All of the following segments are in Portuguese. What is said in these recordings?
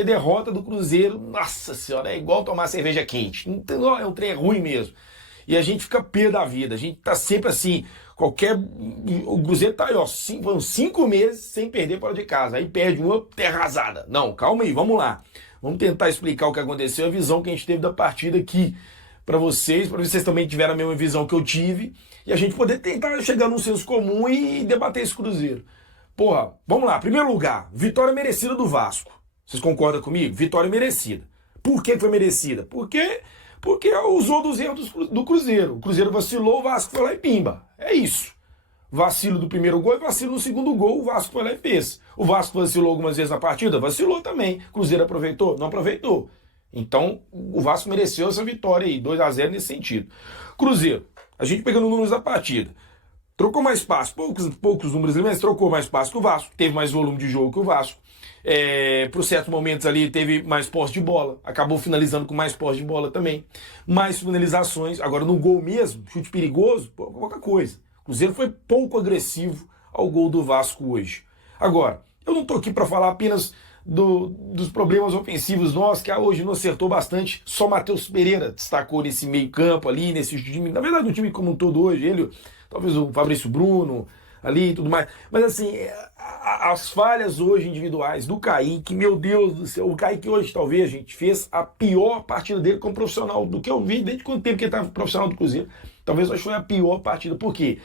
A derrota do Cruzeiro, nossa senhora, é igual tomar cerveja quente. Então, é um trem ruim mesmo. E a gente fica pé da vida. A gente tá sempre assim, o Cruzeiro tá aí, ó, foram 5 meses sem perder fora de casa. Aí perde uma terra arrasada. Não, calma aí, vamos lá. Vamos tentar explicar o que aconteceu, a visão que a gente teve da partida aqui para vocês também tiveram a mesma visão que eu tive, e a gente poder tentar chegar num senso comum e debater esse Cruzeiro. Porra, vamos lá. Primeiro lugar, vitória merecida do Vasco. Vocês concordam comigo? Vitória merecida. Por que foi merecida? Porque usou dos erros do Cruzeiro. O Cruzeiro vacilou, o Vasco foi lá e pimba. É isso. Vacilo do primeiro gol e vacilo no segundo gol, o Vasco foi lá e fez. O Vasco vacilou algumas vezes na partida? Vacilou também. O Cruzeiro aproveitou? Não aproveitou. Então, o Vasco mereceu essa vitória aí, 2-0 nesse sentido. Cruzeiro, a gente pegando números da partida. Trocou mais passos, poucos números ali, mas trocou mais passos que o Vasco, teve mais volume de jogo que o Vasco. Por certos momentos ali teve mais posse de bola, acabou finalizando com mais posse de bola também. Mais finalizações, agora no gol mesmo, chute perigoso, pouca coisa. O Cruzeiro foi pouco agressivo ao gol do Vasco hoje. Agora, eu não tô aqui para falar apenas dos problemas ofensivos nossos, que hoje não acertou bastante. Só Matheus Pereira destacou nesse meio campo ali, nesse time, na verdade no time como um todo hoje, ele, talvez o Fabrício Bruno ali e tudo mais, mas assim, as falhas hoje individuais do Kaique, meu Deus do céu, o Kaique hoje talvez, gente, fez a pior partida dele como profissional, do que eu vi desde quanto tempo que ele estava profissional do Cruzeiro, talvez hoje foi a pior partida. Por quê?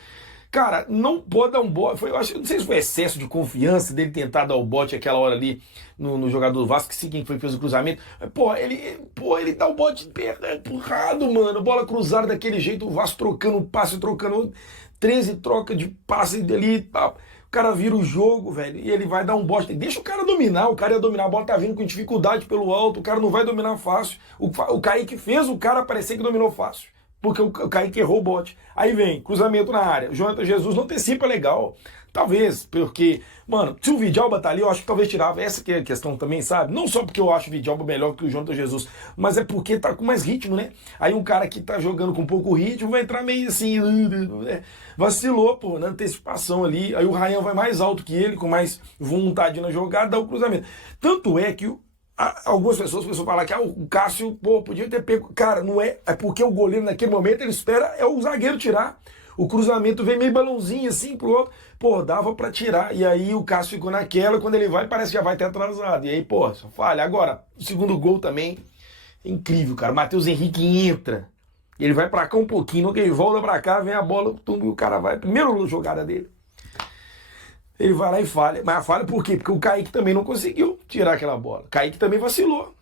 Cara, não pode dar um bote. Eu acho, não sei se foi excesso de confiança dele tentar dar o bote aquela hora ali no jogador do Vasco, que sim, quem foi que fez o cruzamento. Ele dá o bote empurrado, mano. Bola cruzada daquele jeito, o Vasco trocando um passe, trocando 13 trocas de passe dali e tal. O cara vira o jogo, velho, e ele vai dar um bote. Deixa o cara dominar, o cara ia dominar, a bola tá vindo com dificuldade pelo alto, o cara não vai dominar fácil. O Kaique fez o cara parecer que dominou fácil. Porque o Kaique errou o bote. Aí vem, cruzamento na área. O Jonathan Jesus não antecipa legal. Talvez, porque, mano, se o Vidalba tá ali, eu acho que talvez tirava. Essa que é a questão também, sabe? Não só porque eu acho o Vidalba melhor que o Jonathan Jesus, mas é porque tá com mais ritmo, né? Aí um cara que tá jogando com pouco ritmo vai entrar meio assim, vacilou, pô, na antecipação ali. Aí o Ryan vai mais alto que ele, com mais vontade na jogada, dá o cruzamento. Tanto é que algumas pessoas falam que o Cássio, pô, podia ter pego. Cara, não é. É porque o goleiro naquele momento ele espera o zagueiro tirar. O cruzamento vem meio balãozinho assim pro outro. Pô, dava pra tirar. E aí o Cássio ficou naquela. Quando ele vai, parece que já vai ter atrasado. E aí, pô, só falha. Agora, o segundo gol também é incrível, cara. O Matheus Henrique entra. Ele vai pra cá um pouquinho. No que ele volta pra cá, vem a bola, e o cara vai. Primeira jogada dele. Ele vai lá e falha. Mas falha por quê? Porque o Kaique também não conseguiu tirar aquela bola. O Kaique também vacilou.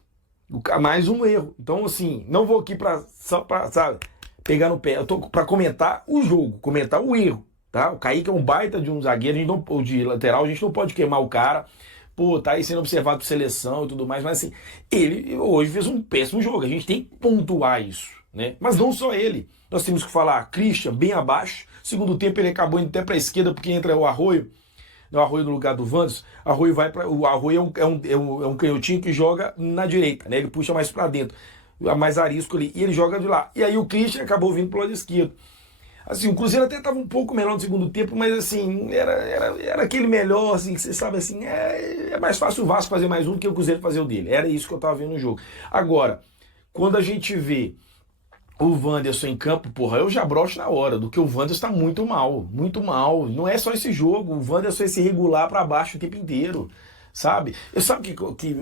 Mais um erro. Então, assim, não vou aqui só pra, sabe, pegar no pé. Eu tô pra comentar o jogo, comentar o erro, tá? O Kaique é um baita de um zagueiro, ou de lateral, a gente não pode queimar o cara. Pô, tá aí sendo observado por seleção e tudo mais, mas assim, ele hoje fez um péssimo jogo. A gente tem que pontuar isso, né? Mas não só ele. Nós temos que falar, Christian, bem abaixo. Segundo tempo ele acabou indo até pra esquerda, porque entra o Arroio. O Arroio no lugar do Wanderson. O Arroio é um canhotinho que joga na direita, né? Ele puxa mais para dentro, mais arisco ali, e ele joga de lá. E aí o Christian acabou vindo pro lado esquerdo. Assim, o Cruzeiro até estava um pouco melhor no segundo tempo, mas assim, era aquele melhor, assim, que você sabe, assim, é mais fácil o Vasco fazer mais um do que o Cruzeiro fazer o dele. Era isso que eu tava vendo no jogo. Agora, quando a gente vê o Wanderson em campo, porra, eu já broxo na hora, do que o Wanderson tá muito mal, muito mal. Não é só esse jogo, o Wanderson é esse regular pra baixo o tempo inteiro, sabe? Eu sabe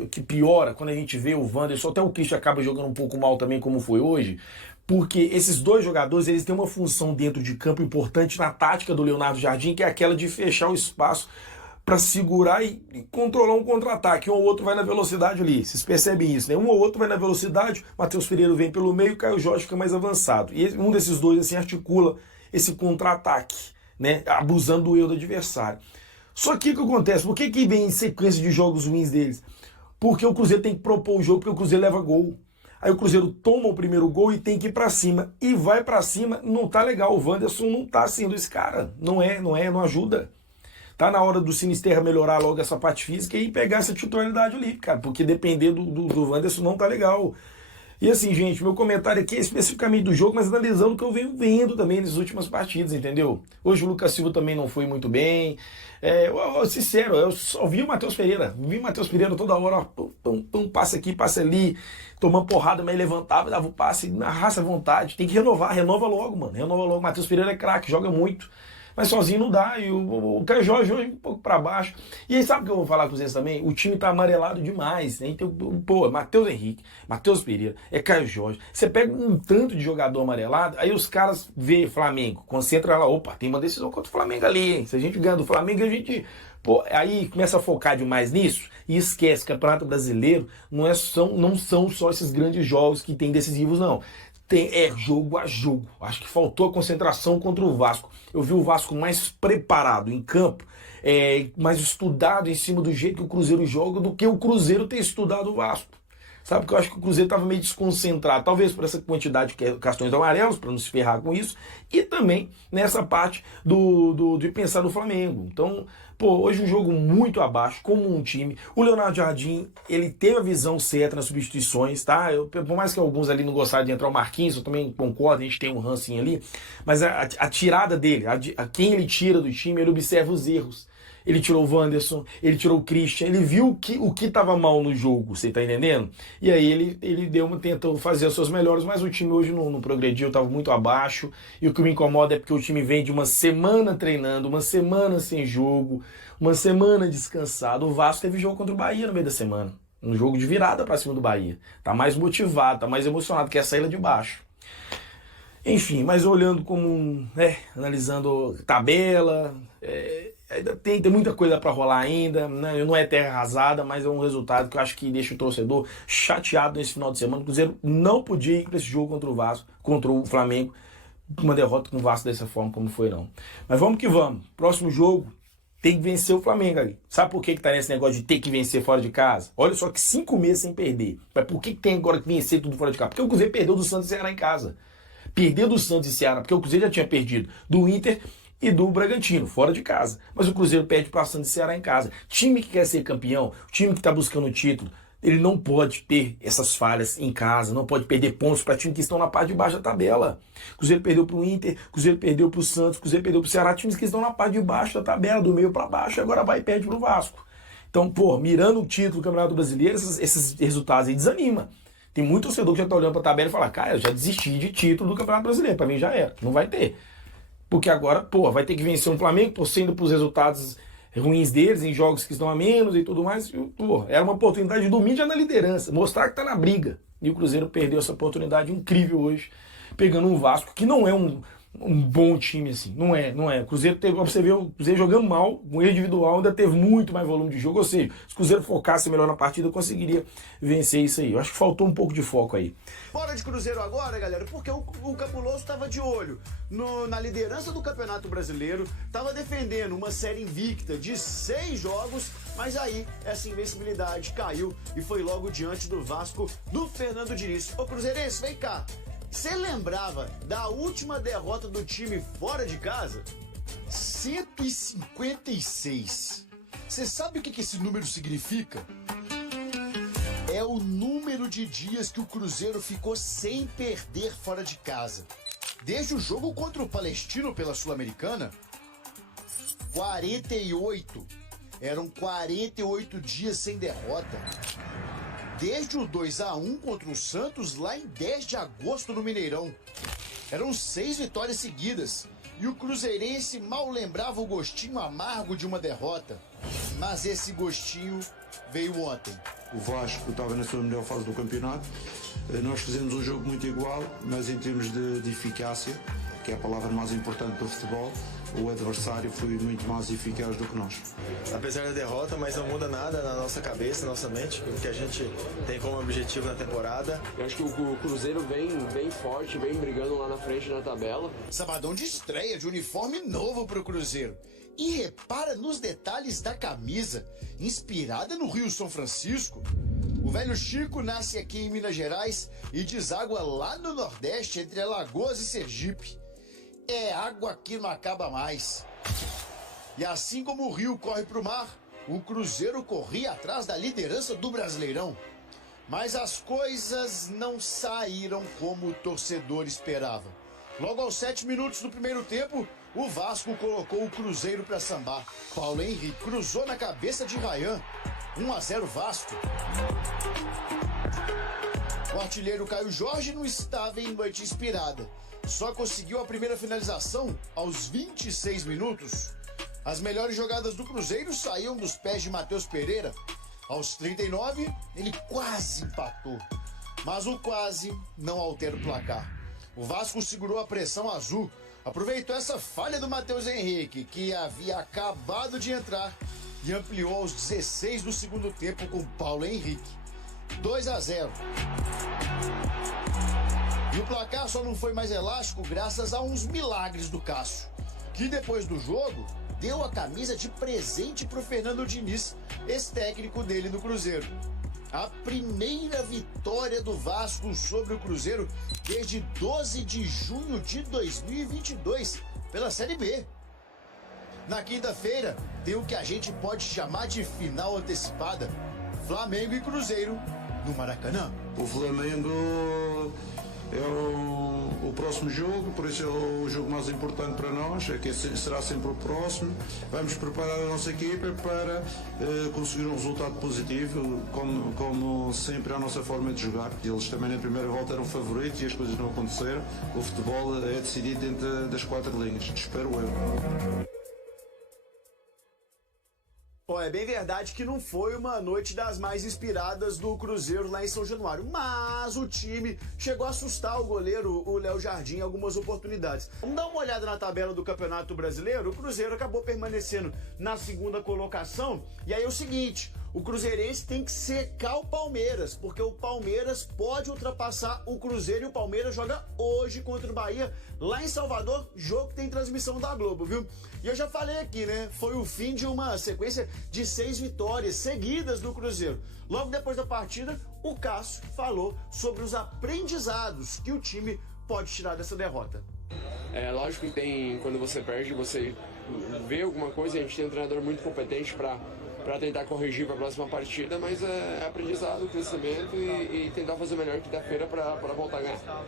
que piora quando a gente vê o Wanderson, até o Christian acaba jogando um pouco mal também, como foi hoje, porque esses dois jogadores, eles têm uma função dentro de campo importante na tática do Leonardo Jardim, que é aquela de fechar o espaço para segurar e controlar um contra-ataque. Um ou outro vai na velocidade ali, vocês percebem isso, né? Um ou outro vai na velocidade, Matheus Pereira vem pelo meio, Caio Jorge fica mais avançado. E um desses dois assim articula esse contra-ataque, né? Abusando do erro do adversário. Só que o que acontece? Por que vem em sequência de jogos ruins deles? Porque o Cruzeiro tem que propor o jogo, porque o Cruzeiro leva gol. Aí o Cruzeiro toma o primeiro gol e tem que ir pra cima. E vai pra cima, não tá legal. O Wanderson não tá sendo esse cara. Não ajuda. Tá na hora do Sinisterra melhorar logo essa parte física e pegar essa titularidade ali, cara. Porque depender do Wanderson não tá legal. E assim, gente, meu comentário aqui é especificamente do jogo, mas analisando o que eu venho vendo também nas últimas partidas, entendeu? Hoje o Lucas Silva também não foi muito bem. Sincero, eu só vi o Matheus Pereira. Vi o Matheus Pereira toda hora, ó, passa aqui, passa ali, tomando porrada, mas levantava, dava o passe, na raça à vontade. Tem que renovar, renova logo, mano. Renova logo. O Matheus Pereira é craque, joga muito. Mas sozinho não dá, e o Caio Jorge hoje um pouco para baixo. E aí sabe o que eu vou falar com vocês também? O time tá amarelado demais, né? Então, pô, Matheus Henrique, Matheus Pereira, Caio Jorge. Você pega um tanto de jogador amarelado, aí os caras vê Flamengo, concentra lá, opa, tem uma decisão contra o Flamengo ali, hein? Se a gente ganhar do Flamengo, a gente... Pô, aí começa a focar demais nisso e esquece que o Campeonato Brasileiro não são só esses grandes jogos que tem decisivos, não. É jogo a jogo. Acho que faltou a concentração contra o Vasco. Eu vi o Vasco mais preparado em campo, mais estudado em cima do jeito que o Cruzeiro joga do que o Cruzeiro ter estudado o Vasco. Sabe, que eu acho que o Cruzeiro estava meio desconcentrado, talvez por essa quantidade de cartões amarelos, para não se ferrar com isso, e também nessa parte de pensar no Flamengo. Então, pô, hoje um jogo muito abaixo, como um time. O Leonardo Jardim, ele teve a visão certa nas substituições, tá? Por mais que alguns ali não gostaram de entrar o Marquinhos, eu também concordo, a gente tem um rancinho ali, mas a tirada dele, a quem ele tira do time, ele observa os erros. Ele tirou o Wanderson, ele tirou o Christian, ele viu o que estava mal no jogo, você tá entendendo? E aí ele tentou fazer as suas melhores, mas o time hoje não progrediu, estava muito abaixo. E o que me incomoda é porque o time vem de uma semana treinando, uma semana sem jogo, uma semana descansado. O Vasco teve jogo contra o Bahia no meio da semana, um jogo de virada para cima do Bahia. Tá mais motivado, tá mais emocionado, quer sair lá de baixo. Enfim, mas olhando analisando tabela, ainda tem muita coisa para rolar ainda, né? Não é terra arrasada, mas é um resultado que eu acho que deixa o torcedor chateado nesse final de semana. O Cruzeiro não podia ir para esse jogo contra o Vasco, contra o Flamengo, uma derrota com o Vasco dessa forma como foi, não. Mas vamos que vamos. Próximo jogo tem que vencer o Flamengo ali. Sabe por que tá nesse negócio de ter que vencer fora de casa? Olha só que 5 meses sem perder. Mas por que tem agora que vencer tudo fora de casa? Porque o Cruzeiro perdeu do Santos e Ceará em casa. Perdeu do Santos e Ceará, porque o Cruzeiro já tinha perdido do Inter e do Bragantino, fora de casa. Mas o Cruzeiro perde para o Santos e Ceará em casa. Time que quer ser campeão, time que está buscando o título, ele não pode ter essas falhas em casa, não pode perder pontos para times que estão na parte de baixo da tabela. O Cruzeiro perdeu para o Inter, o Cruzeiro perdeu para o Santos, o Cruzeiro perdeu para o Ceará, times que estão na parte de baixo da tabela, do meio para baixo, agora vai e perde para o Vasco. Então, mirando o título do Campeonato Brasileiro, esses resultados aí desanima. Tem muito torcedor que já está olhando para a tabela e fala, cara, eu já desisti de título do Campeonato Brasileiro, para mim já era, não vai ter. Porque agora, vai ter que vencer um Flamengo, torcendo para os resultados ruins deles, em jogos que estão a menos e tudo mais. Era uma oportunidade de dominar na liderança, mostrar que está na briga. E o Cruzeiro perdeu essa oportunidade incrível hoje, pegando um Vasco, que não é um bom time assim. Não é. O Cruzeiro teve, você vê o Cruzeiro jogando mal, um erro individual, ainda teve muito mais volume de jogo. Ou seja, se o Cruzeiro focasse melhor na partida, conseguiria vencer isso aí. Eu acho que faltou um pouco de foco aí. Bora de Cruzeiro agora, galera, porque o Cabuloso estava de olho na liderança do Campeonato Brasileiro, estava defendendo uma série invicta de 6 jogos, mas aí essa invencibilidade caiu e foi logo diante do Vasco do Fernando Diniz. Ô Cruzeirense, vem cá. Você lembrava da última derrota do time fora de casa? 156. Você sabe o que esse número significa? É o número de dias que o Cruzeiro ficou sem perder fora de casa. Desde o jogo contra o Palestino pela Sul-Americana, 48. Eram 48 dias sem derrota. Desde o 2-1 contra o Santos, lá em 10 de agosto no Mineirão. Eram 6 vitórias seguidas. E o cruzeirense mal lembrava o gostinho amargo de uma derrota. Mas esse gostinho veio ontem. O Vasco estava na sua melhor fase do campeonato. Nós fizemos um jogo muito igual, mas em termos de eficácia, que é a palavra mais importante do futebol, o adversário foi muito mais eficaz do que nós. Apesar da derrota, mas não muda nada na nossa cabeça, na nossa mente, o que a gente tem como objetivo na temporada. Eu acho que o Cruzeiro vem bem forte, vem brigando lá na frente na tabela. Sabadão de estreia de uniforme novo para o Cruzeiro. E repara nos detalhes da camisa, inspirada no Rio São Francisco. O velho Chico nasce aqui em Minas Gerais e deságua lá no Nordeste, entre Alagoas e Sergipe. É água que não acaba mais. E assim como o rio corre para o mar, o Cruzeiro corria atrás da liderança do Brasileirão. Mas as coisas não saíram como o torcedor esperava. Logo aos 7 minutos do primeiro tempo, o Vasco colocou o Cruzeiro para sambar. Paulo Henrique cruzou na cabeça de Ryan. 1-0 Vasco. O artilheiro Caio Jorge não estava em noite inspirada. Só conseguiu a primeira finalização aos 26 minutos. As melhores jogadas do Cruzeiro saíam dos pés de Matheus Pereira. Aos 39, ele quase empatou. Mas o quase não altera o placar. O Vasco segurou a pressão azul. Aproveitou essa falha do Matheus Henrique, que havia acabado de entrar, e ampliou aos 16 do segundo tempo com Paulo Henrique. 2-0. E o placar só não foi mais elástico graças a uns milagres do Cássio, que depois do jogo deu a camisa de presente para o Fernando Diniz, ex-técnico dele no Cruzeiro. A primeira vitória do Vasco sobre o Cruzeiro desde 12 de junho de 2022, pela Série B. Na quinta-feira, tem o que a gente pode chamar de final antecipada: Flamengo e Cruzeiro no Maracanã. O Flamengo é o próximo jogo, por isso é o jogo mais importante para nós, é que será sempre o próximo. Vamos preparar a nossa equipa para conseguir um resultado positivo, como sempre a nossa forma de jogar. Eles também na primeira volta eram favoritos e as coisas não aconteceram. O futebol é decidido dentro das 4 linhas, espero eu. Ó, é bem verdade que não foi uma noite das mais inspiradas do Cruzeiro lá em São Januário, mas o time chegou a assustar o goleiro, o Léo Jardim, em algumas oportunidades. Vamos dar uma olhada na tabela do Campeonato Brasileiro. O Cruzeiro acabou permanecendo na segunda colocação, e aí é o seguinte: o cruzeirense tem que secar o Palmeiras, porque o Palmeiras pode ultrapassar o Cruzeiro, e o Palmeiras joga hoje contra o Bahia, lá em Salvador, jogo que tem transmissão da Globo, viu? E eu já falei aqui, né? Foi o fim de uma sequência de 6 vitórias seguidas do Cruzeiro. Logo depois da partida, o Cássio falou sobre os aprendizados que o time pode tirar dessa derrota. É lógico que tem, quando você perde, você vê alguma coisa. A gente tem um treinador muito competente para tentar corrigir para a próxima partida, mas é aprendizado, crescimento e tentar fazer o melhor quinta-feira para voltar a ganhar.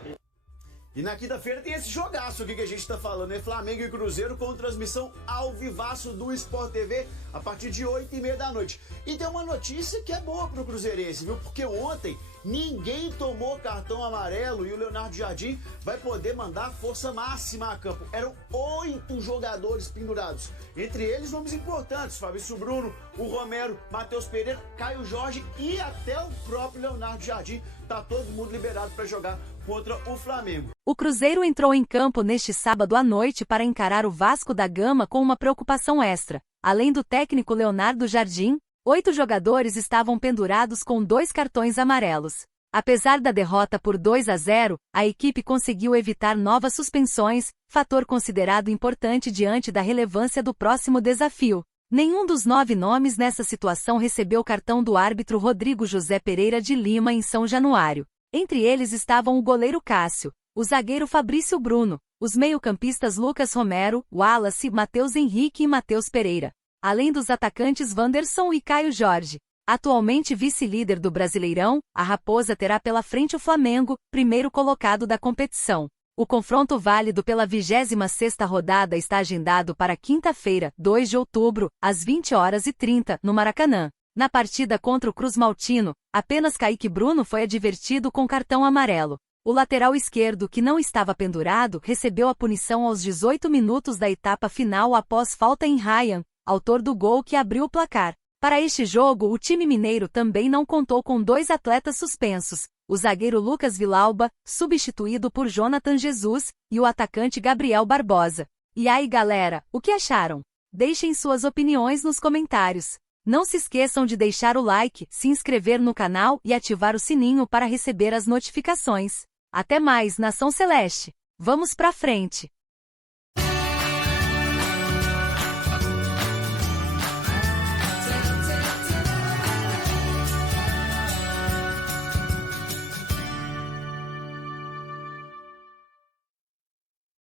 E na quinta-feira tem esse jogaço aqui que a gente tá falando, né? Flamengo e Cruzeiro com transmissão ao vivaço do Sport TV a partir de 8h30 da noite. E tem uma notícia que é boa pro cruzeirense, viu? Porque ontem ninguém tomou cartão amarelo e o Leonardo Jardim vai poder mandar força máxima a campo. Eram 8 jogadores pendurados. Entre eles, nomes importantes: Fabrício Bruno, o Romero, Matheus Pereira, Caio Jorge e até o próprio Leonardo Jardim. Tá todo mundo liberado para jogar contra o Flamengo. O Cruzeiro entrou em campo neste sábado à noite para encarar o Vasco da Gama com uma preocupação extra. Além do técnico Leonardo Jardim, 8 jogadores estavam pendurados com 2 cartões amarelos. Apesar da derrota por 2-0, a equipe conseguiu evitar novas suspensões, fator considerado importante diante da relevância do próximo desafio. Nenhum dos 9 nomes nessa situação recebeu cartão do árbitro Rodrigo José Pereira de Lima em São Januário. Entre eles estavam o goleiro Cássio, o zagueiro Fabrício Bruno, os meio-campistas Lucas Romero, Wallace, Matheus Henrique e Matheus Pereira, além dos atacantes Wanderson e Caio Jorge. Atualmente vice-líder do Brasileirão, a Raposa terá pela frente o Flamengo, primeiro colocado da competição. O confronto válido pela 26ª rodada está agendado para quinta-feira, 2 de outubro, às 20h30, no Maracanã. Na partida contra o Cruz Maltino, apenas Kaique Bruno foi advertido com cartão amarelo. O lateral esquerdo, que não estava pendurado, recebeu a punição aos 18 minutos da etapa final após falta em Ryan, autor do gol que abriu o placar. Para este jogo, o time mineiro também não contou com 2 atletas suspensos: o zagueiro Lucas Vilauba, substituído por Jonathan Jesus, e o atacante Gabriel Barbosa. E aí, galera, o que acharam? Deixem suas opiniões nos comentários. Não se esqueçam de deixar o like, se inscrever no canal e ativar o sininho para receber as notificações. Até mais, Nação Celeste! Vamos pra frente!